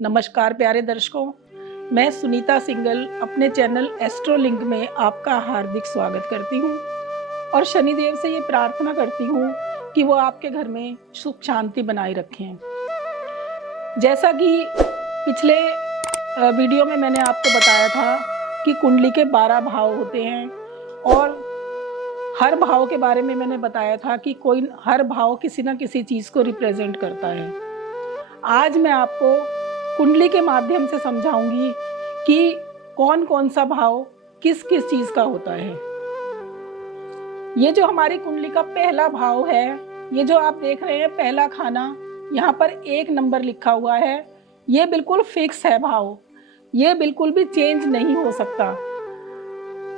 नमस्कार प्यारे दर्शकों, मैं सुनीता सिंगल अपने चैनल एस्ट्रोलिंक में आपका हार्दिक स्वागत करती हूँ और शनिदेव से ये प्रार्थना करती हूँ कि वो आपके घर में सुख शांति बनाए रखें। जैसा कि पिछले वीडियो में मैंने आपको बताया था कि कुंडली के 12 भाव होते हैं और हर भाव के बारे में मैंने बताया था कि हर भाव किसी न किसी चीज़ को रिप्रेजेंट करता है। आज मैं आपको कुंडली के माध्यम से समझाऊंगी कि कौन कौन सा भाव किस किस चीज़ का होता है। ये जो हमारी कुंडली का पहला भाव है, ये जो आप देख रहे हैं पहला खाना, यहाँ पर 1 नंबर लिखा हुआ है। ये बिल्कुल फिक्स है भाव, ये बिल्कुल भी चेंज नहीं हो सकता।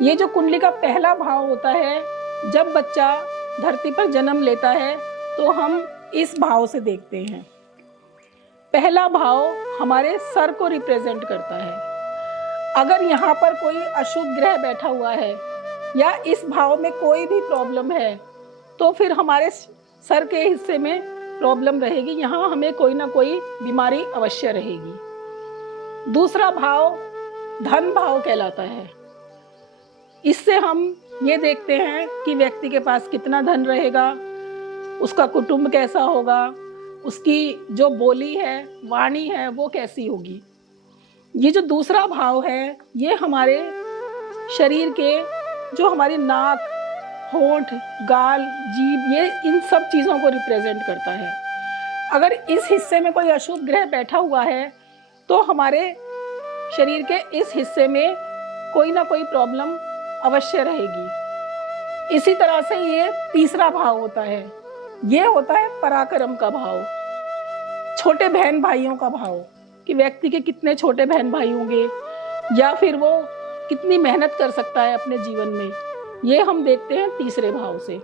ये जो कुंडली का पहला भाव होता है, जब बच्चा धरती पर जन्म लेता है तो हम इस भाव से देखते हैं। पहला भाव हमारे सर को रिप्रेजेंट करता है। अगर यहाँ पर कोई अशुभ ग्रह बैठा हुआ है या इस भाव में कोई भी प्रॉब्लम है तो फिर हमारे सर के हिस्से में प्रॉब्लम रहेगी, यहाँ हमें कोई ना कोई बीमारी अवश्य रहेगी। दूसरा भाव धन भाव कहलाता है। इससे हम ये देखते हैं कि व्यक्ति के पास कितना धन रहेगा, उसका कुटुंब कैसा होगा, उसकी जो बोली है, वाणी है, वो कैसी होगी। ये जो दूसरा भाव है, ये हमारे शरीर के जो हमारी नाक, होंठ, गाल, जीभ, ये इन सब चीज़ों को रिप्रेजेंट करता है। अगर इस हिस्से में कोई अशुभ ग्रह बैठा हुआ है तो हमारे शरीर के इस हिस्से में कोई ना कोई प्रॉब्लम अवश्य रहेगी। इसी तरह से ये तीसरा भाव होता है, ये होता है पराक्रम का भाव, छोटे बहन भाइयों का भाव, कि व्यक्ति के कितने छोटे बहन भाई होंगे या फिर वो कितनी मेहनत कर सकता है अपने जीवन में, ये हम देखते हैं तीसरे भाव से।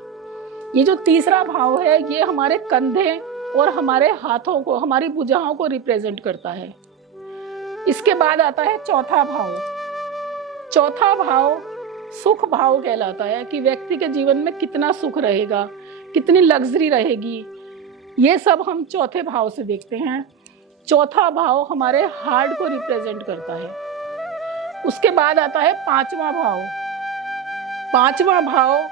ये जो तीसरा भाव है, ये हमारे कंधे और हमारे हाथों को, हमारी भुजाओं को रिप्रेजेंट करता है। इसके बाद आता है चौथा भाव। चौथा भाव सुख भाव कहलाता है कि व्यक्ति के जीवन में कितना सुख रहेगा, कितनी लग्जरी रहेगी, ये सब हम चौथे भाव से देखते हैं। चौथा भाव हमारे हार्ट को रिप्रेजेंट करता है। उसके बाद आता है पांचवा भाव। पांचवा भाव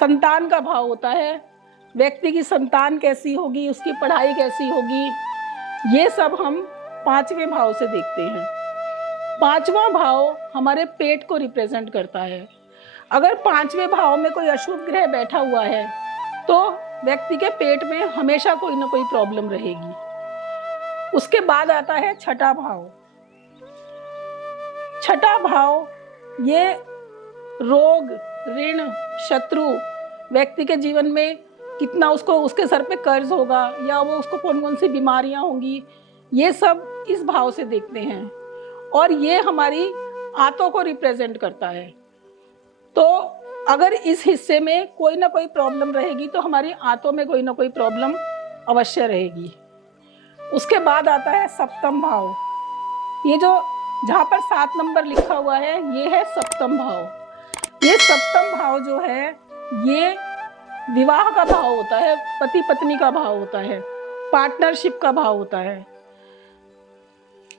संतान का भाव होता है। व्यक्ति की संतान कैसी होगी, उसकी पढ़ाई कैसी होगी, ये सब हम 5वें भाव से देखते हैं। 5वां भाव हमारे पेट को रिप्रेजेंट करता है। अगर 5वें भाव में कोई अशुभ ग्रह बैठा हुआ है तो व्यक्ति के पेट में हमेशा कोई ना कोई प्रॉब्लम रहेगी। उसके बाद आता है छठा भाव। छठा भाव ये रोग, ऋण, शत्रु, व्यक्ति के जीवन में कितना उसके सर पे कर्ज होगा या वो उसको कौन कौन सी बीमारियां होंगी, ये सब इस भाव से देखते हैं और ये हमारी आंतों को रिप्रेजेंट करता है। तो अगर इस हिस्से में कोई ना कोई प्रॉब्लम रहेगी तो हमारी आंतों में कोई ना कोई प्रॉब्लम अवश्य रहेगी। उसके बाद आता है सप्तम भाव। ये जो जहाँ पर 7 नंबर लिखा हुआ है, ये है सप्तम भाव। ये सप्तम भाव जो है, ये विवाह का भाव होता है, पति पत्नी का भाव होता है, पार्टनरशिप का भाव होता है।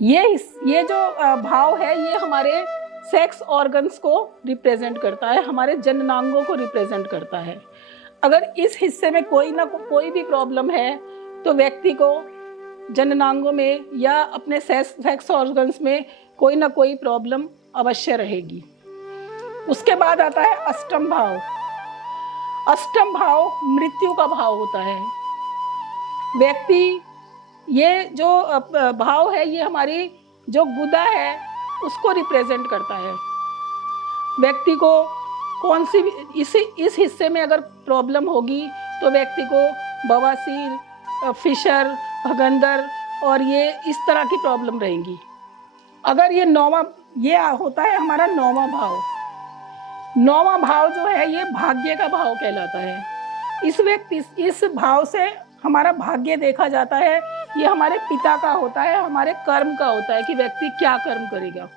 ये जो भाव है, ये हमारे सेक्स ऑर्गन्स को रिप्रेजेंट करता है, हमारे जननांगों को रिप्रेजेंट करता है। अगर इस हिस्से में कोई भी प्रॉब्लम है तो व्यक्ति को जननांगों में या अपने सेक्स ऑर्गन्स में कोई ना कोई प्रॉब्लम अवश्य रहेगी। उसके बाद आता है अष्टम भाव। अष्टम भाव मृत्यु का भाव होता है। व्यक्ति, ये जो भाव है, ये हमारी जो गुदा है उसको रिप्रेजेंट करता है। व्यक्ति को कौन सी इस हिस्से में अगर प्रॉब्लम होगी तो व्यक्ति को बवासीर, फिशर, भगंदर और ये इस तरह की प्रॉब्लम रहेंगी। अगर ये होता है हमारा 9वां भाव। 9वां भाव जो है, ये भाग्य का भाव कहलाता है। इस भाव से हमारा भाग्य देखा जाता है। ये हमारे पिता का होता है, हमारे कर्म का होता है कि व्यक्ति क्या कर्म करेगा।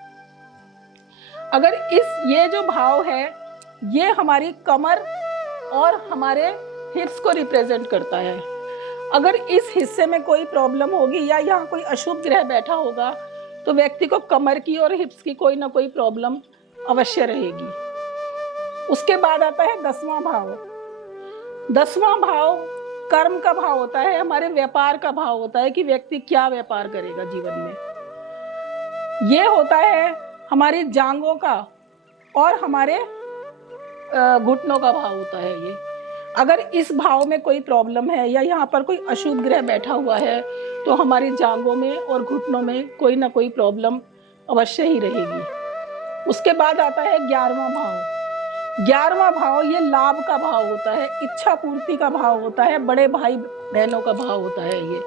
अगर ये जो भाव है, ये हमारी कमर और हमारे हिप्स को रिप्रेजेंट करता है। अगर इस हिस्से में कोई प्रॉब्लम होगी या यहाँ कोई अशुभ ग्रह बैठा होगा तो व्यक्ति को कमर की और हिप्स की कोई ना कोई प्रॉब्लम अवश्य रहेगी। उसके बाद आता है 10वां भाव। 10वां भाव कर्म का भाव होता है, हमारे व्यापार का भाव होता है कि व्यक्ति क्या व्यापार करेगा जीवन में। ये होता है हमारी जांघों का और हमारे घुटनों का भाव होता है ये। अगर इस भाव में कोई प्रॉब्लम है या यहाँ पर कोई अशुभ ग्रह बैठा हुआ है तो हमारी जांघों में और घुटनों में कोई ना कोई प्रॉब्लम अवश्य ही रहेगी। उसके बाद आता है 11वां भाव। 11वां भाव ये लाभ का भाव होता है, इच्छा पूर्ति का भाव होता है, बड़े भाई बहनों का भाव होता है ये।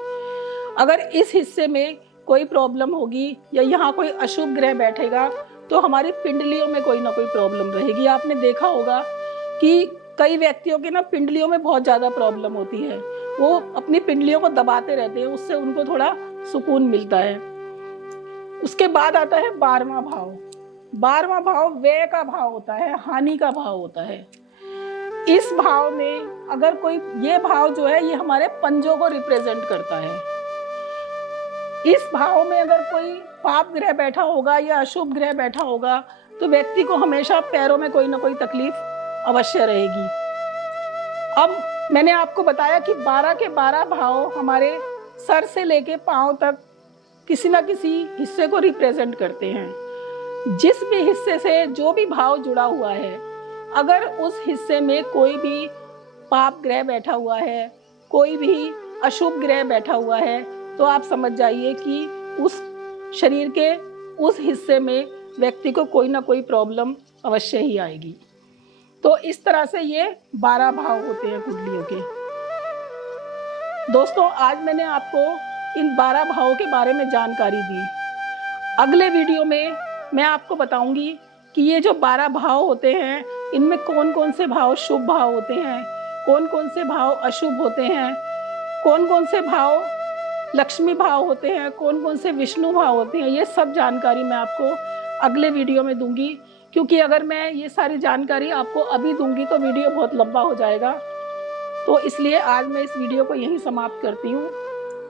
अगर इस हिस्से में कोई प्रॉब्लम होगी या यहाँ कोई अशुभ ग्रह बैठेगा तो हमारी पिंडलियों में कोई ना कोई प्रॉब्लम रहेगी। आपने देखा होगा कि कई व्यक्तियों के ना पिंडलियों में बहुत ज़्यादा प्रॉब्लम होती है, वो अपनी पिंडलियों को दबाते रहते हैं, उससे उनको थोड़ा सुकून मिलता है। उसके बाद आता है 12वां भाव। 12वां भाव व्यय का भाव होता है, हानि का भाव होता है। इस भाव में अगर कोई, ये भाव जो है ये हमारे पंजों को रिप्रेजेंट करता है। इस भाव में अगर कोई पाप ग्रह बैठा होगा या अशुभ ग्रह बैठा होगा तो व्यक्ति को हमेशा पैरों में कोई ना कोई तकलीफ अवश्य रहेगी। अब मैंने आपको बताया कि 12 के 12 भाव हमारे सर से लेके पांव तक किसी ना किसी हिस्से को रिप्रेजेंट करते हैं। जिस भी हिस्से से जो भी भाव जुड़ा हुआ है, अगर उस हिस्से में कोई भी पाप ग्रह बैठा हुआ है, कोई भी अशुभ ग्रह बैठा हुआ है, तो आप समझ जाइए कि उस शरीर के उस हिस्से में व्यक्ति को कोई ना कोई प्रॉब्लम अवश्य ही आएगी। तो इस तरह से ये 12 भाव होते हैं कुंडलियों के। दोस्तों, आज मैंने आपको इन 12 भावों के बारे में जानकारी दी। अगले वीडियो में मैं आपको बताऊंगी कि ये जो 12 भाव होते हैं इनमें कौन कौन से भाव शुभ भाव होते हैं, कौन कौन से भाव अशुभ होते हैं, कौन कौन से भाव लक्ष्मी भाव होते हैं, कौन कौन से विष्णु भाव होते हैं। ये सब जानकारी मैं आपको अगले वीडियो में दूंगी, क्योंकि अगर मैं ये सारी जानकारी आपको अभी दूंगी तो वीडियो बहुत लंबा हो जाएगा। तो इसलिए आज मैं इस वीडियो को यहीं समाप्त करती हूँ।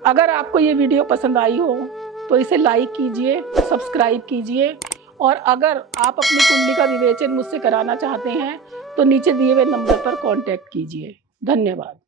अगर आपको ये वीडियो पसंद आई हो तो इसे लाइक कीजिए, सब्सक्राइब कीजिए, और अगर आप अपनी कुंडली का विवेचन मुझसे कराना चाहते हैं तो नीचे दिए हुए नंबर पर कांटेक्ट कीजिए। धन्यवाद।